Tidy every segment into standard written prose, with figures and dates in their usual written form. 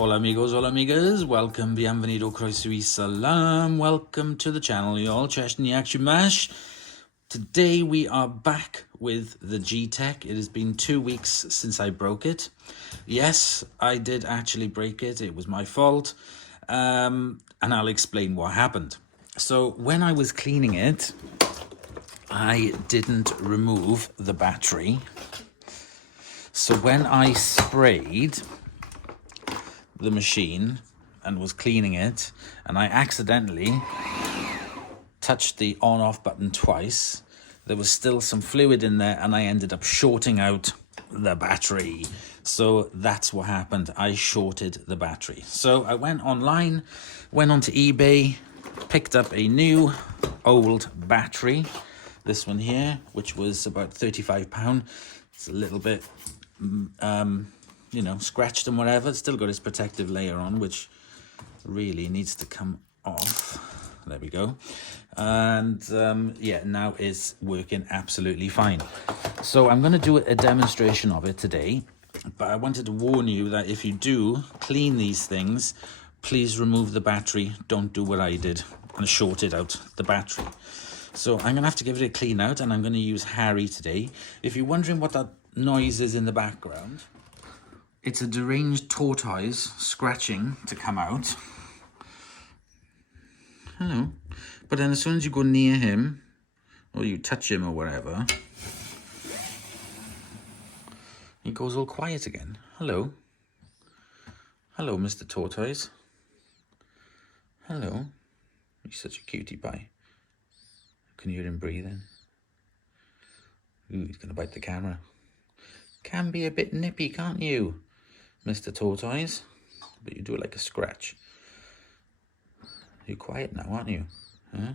Hola amigos, hola amigas, welcome, bienvenido, croeso salam, welcome to the channel, y'all, Cheshni Action Mash. Today we are back with the Gtech. It has been 2 weeks since I broke it. Yes, I did actually break it, it was my fault, and I'll explain what happened. So when I was cleaning it, I didn't remove the battery. So when I sprayed the machine and was cleaning it, and I accidentally touched the on-off button twice, there was still some fluid in there and I ended up shorting out the battery. So that's what happened. I shorted the battery. So I went online, went onto eBay, picked up a new old battery, this one here, which was about £35. It's a little bit scratched and whatever. It's still got its protective layer on, which really needs to come off. There we go. And yeah, now it's working absolutely fine. So I'm going to do a demonstration of it today, but I wanted to warn you that if you do clean these things, please remove the battery. Don't do what I did and shorted out the battery. So I'm going to have to give it a clean out, and I'm going to use Harry today. If you're wondering what that noise is in the background, it's a deranged tortoise scratching to come out. Hello. But then as soon as you go near him, or you touch him or whatever, he goes all quiet again. Hello. Hello, Mr. Tortoise. Hello. He's such a cutie pie. Can you hear him breathing? Ooh, he's going to bite the camera. Can be a bit nippy, can't you, Mr. Tortoise? But you do it like a scratch. You're quiet now, aren't you? Huh?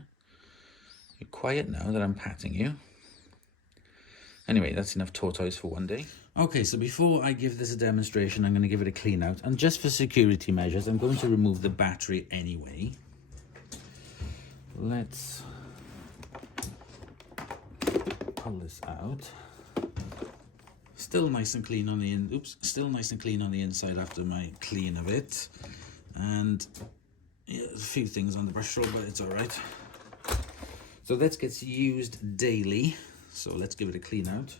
You're quiet now that I'm patting you. Anyway, that's enough tortoise for one day. Okay, so before I give this a demonstration, I'm going to give it a clean out. And just for security measures, I'm going to remove the battery anyway. Let's pull this out. Still nice and clean on the still nice and clean on the inside after my clean of it. And yeah, there's a few things on the brush roll, but it's all right. So that gets used daily. So let's give it a clean out.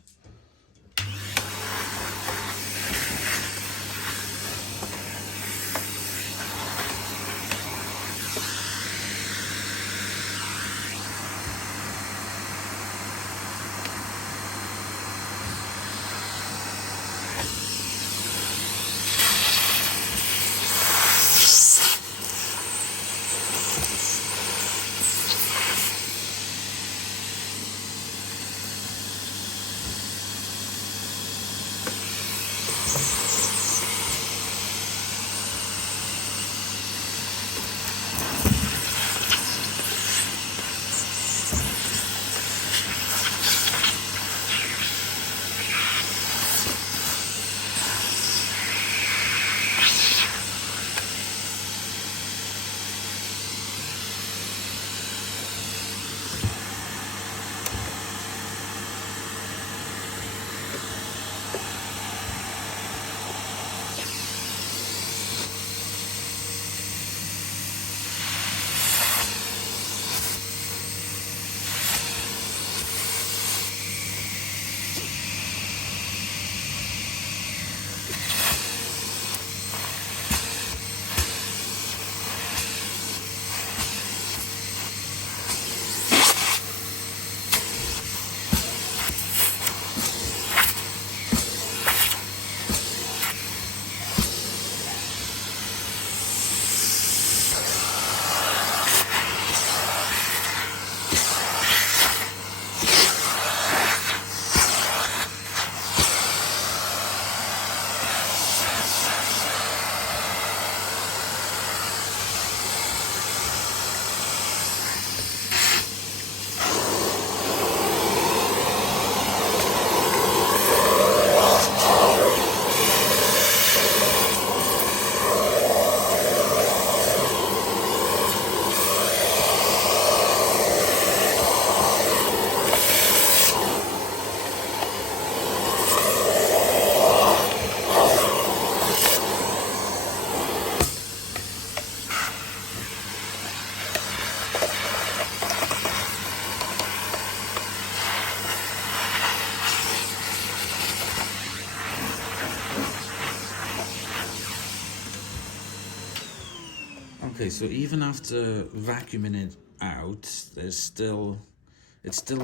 Okay, so even after vacuuming it out, it's still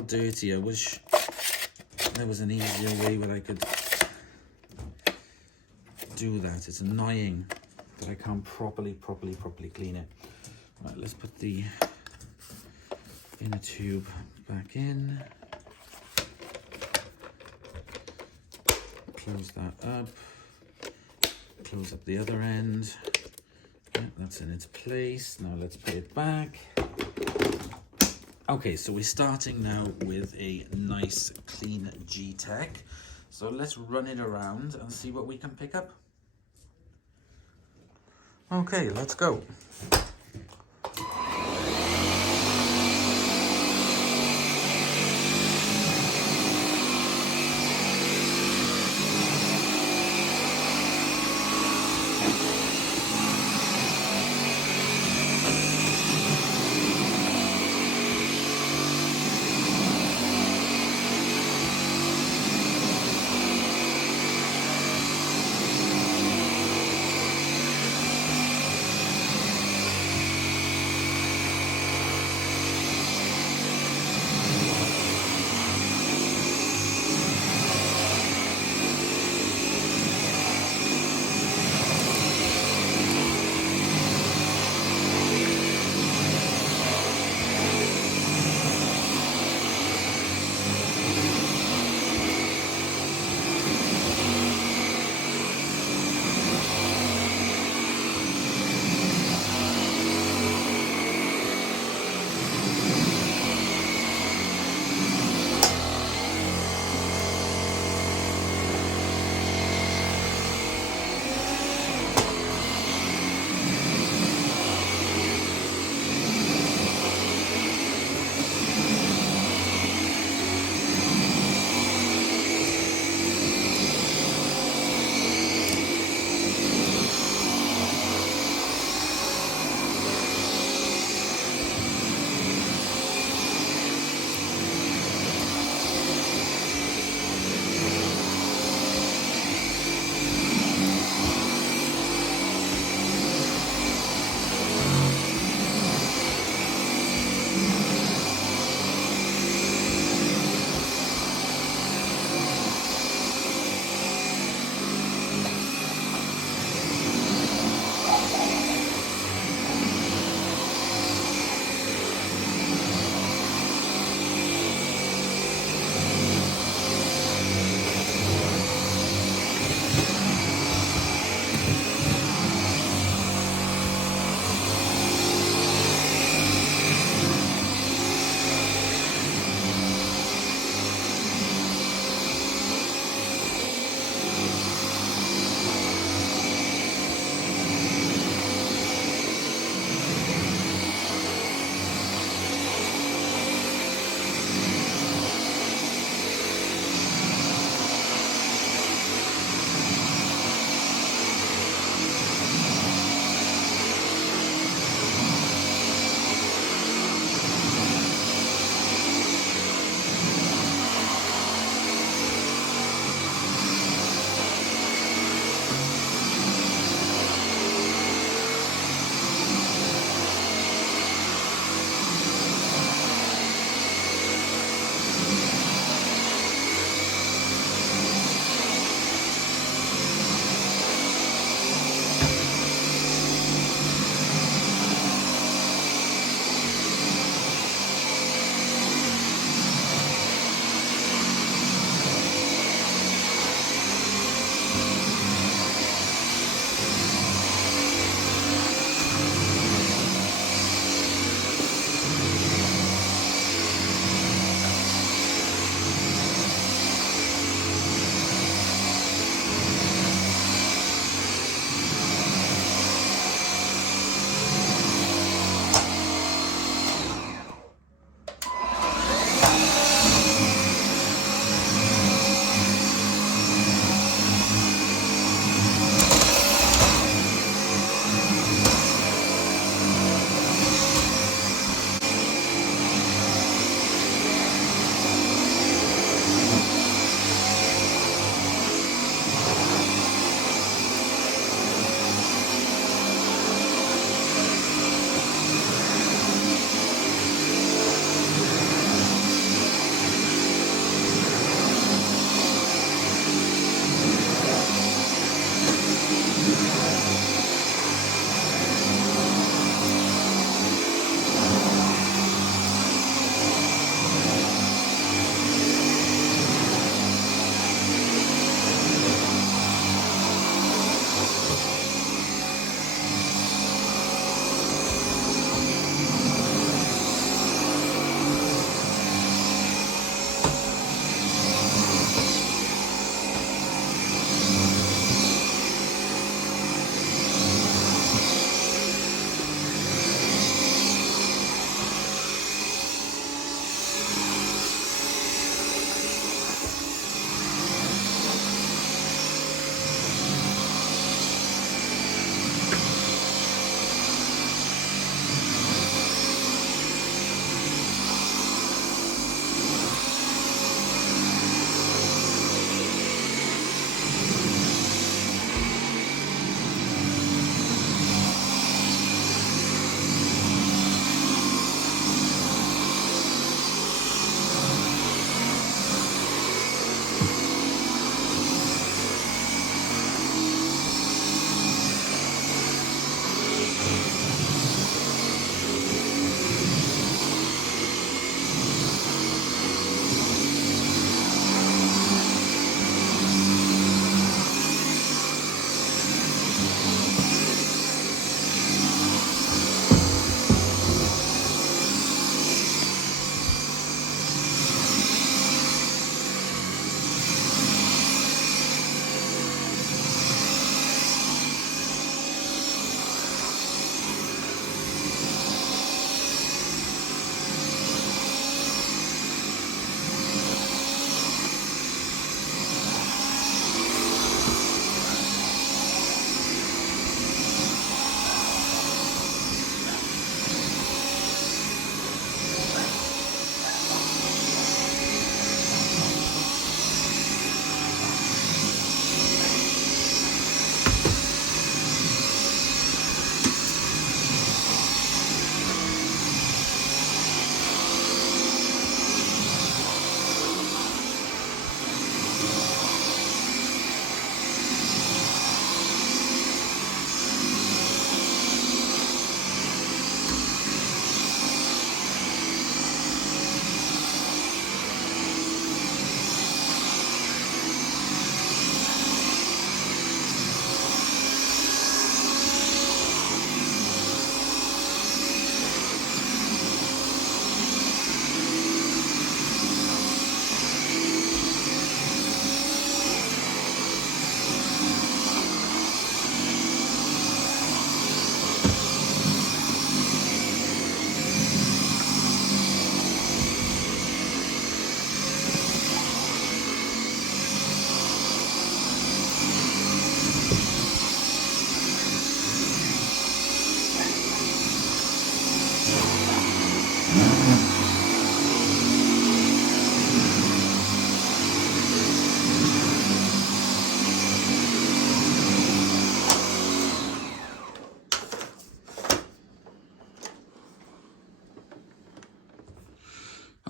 dirty. I wish there was an easier way where I could do that. It's annoying that I can't properly clean it. Right, let's put the inner tube back in. Close that up. Close up the other end. Yeah, that's in its place. Now let's put it back. Okay, so we're starting now with a nice clean Gtech. So let's run it around and see what we can pick up. Okay, let's go.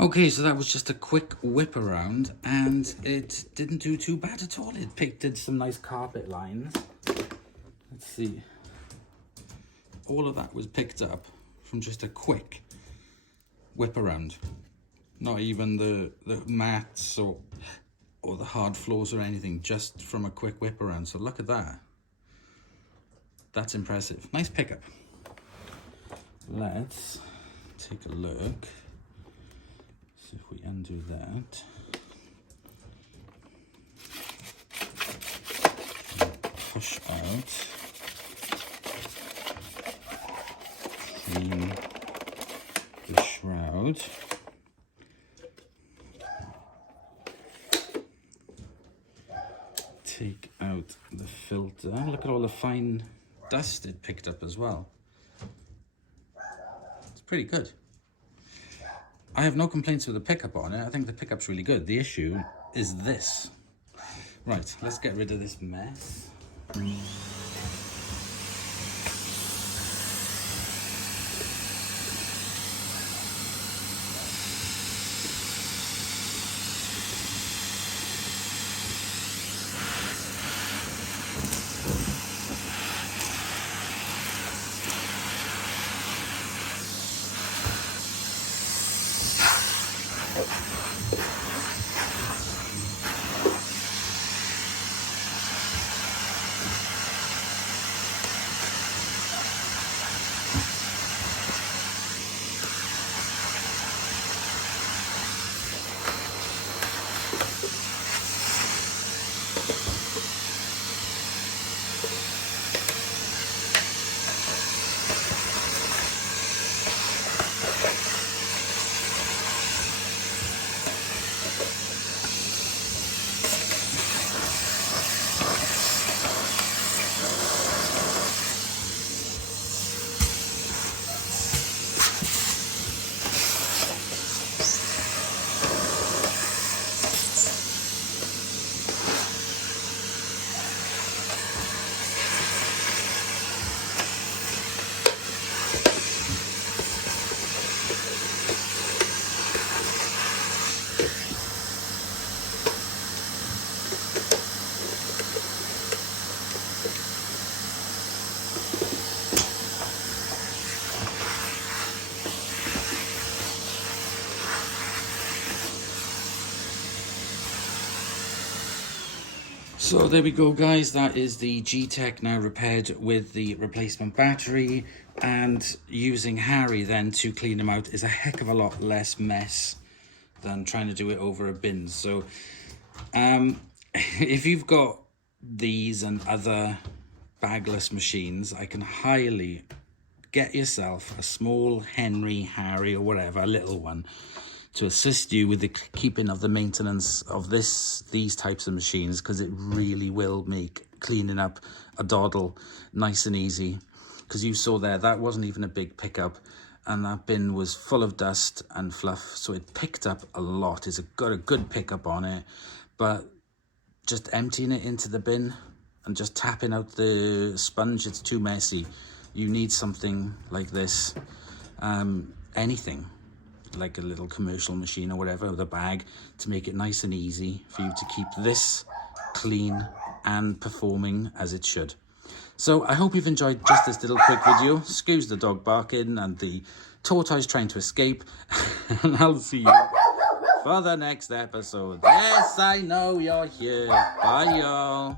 Okay, so that was just a quick whip around, and it didn't do too bad at all. It did some nice carpet lines. Let's see. All of that was picked up from just a quick whip around. Not even the mats or the hard floors or anything, just from a quick whip around. So look at that. That's impressive. Nice pickup. Let's take a look. See if we undo that. Push out. Clean the shroud. Take out the filter. Look at all the fine dust it picked up as well. It's pretty good. I have no complaints with the pickup on it. I think the pickup's really good. The issue is this. Right, let's get rid of this mess. So there we go, guys. That is the Gtech now repaired with the replacement battery, and using Harry then to clean them out is a heck of a lot less mess than trying to do it over a bin. So if you've got these and other bagless machines, I can highly get yourself a small Henry, Harry or whatever, a little one, to assist you with the keeping of the maintenance of these types of machines, because it really will make cleaning up a doddle nice and easy. Because you saw there, that wasn't even a big pickup, and that bin was full of dust and fluff, so it picked up a lot. It's got a good pickup on it, but just emptying it into the bin and just tapping out the sponge, it's too messy. You need something like this, anything like a little commercial machine or whatever with a bag, to make it nice and easy for you to keep this clean and performing as it should. So I hope you've enjoyed just this little quick video. Excuse the dog barking and the tortoise trying to escape. And I'll see you for the next episode. Yes, I know you're here. Bye, y'all.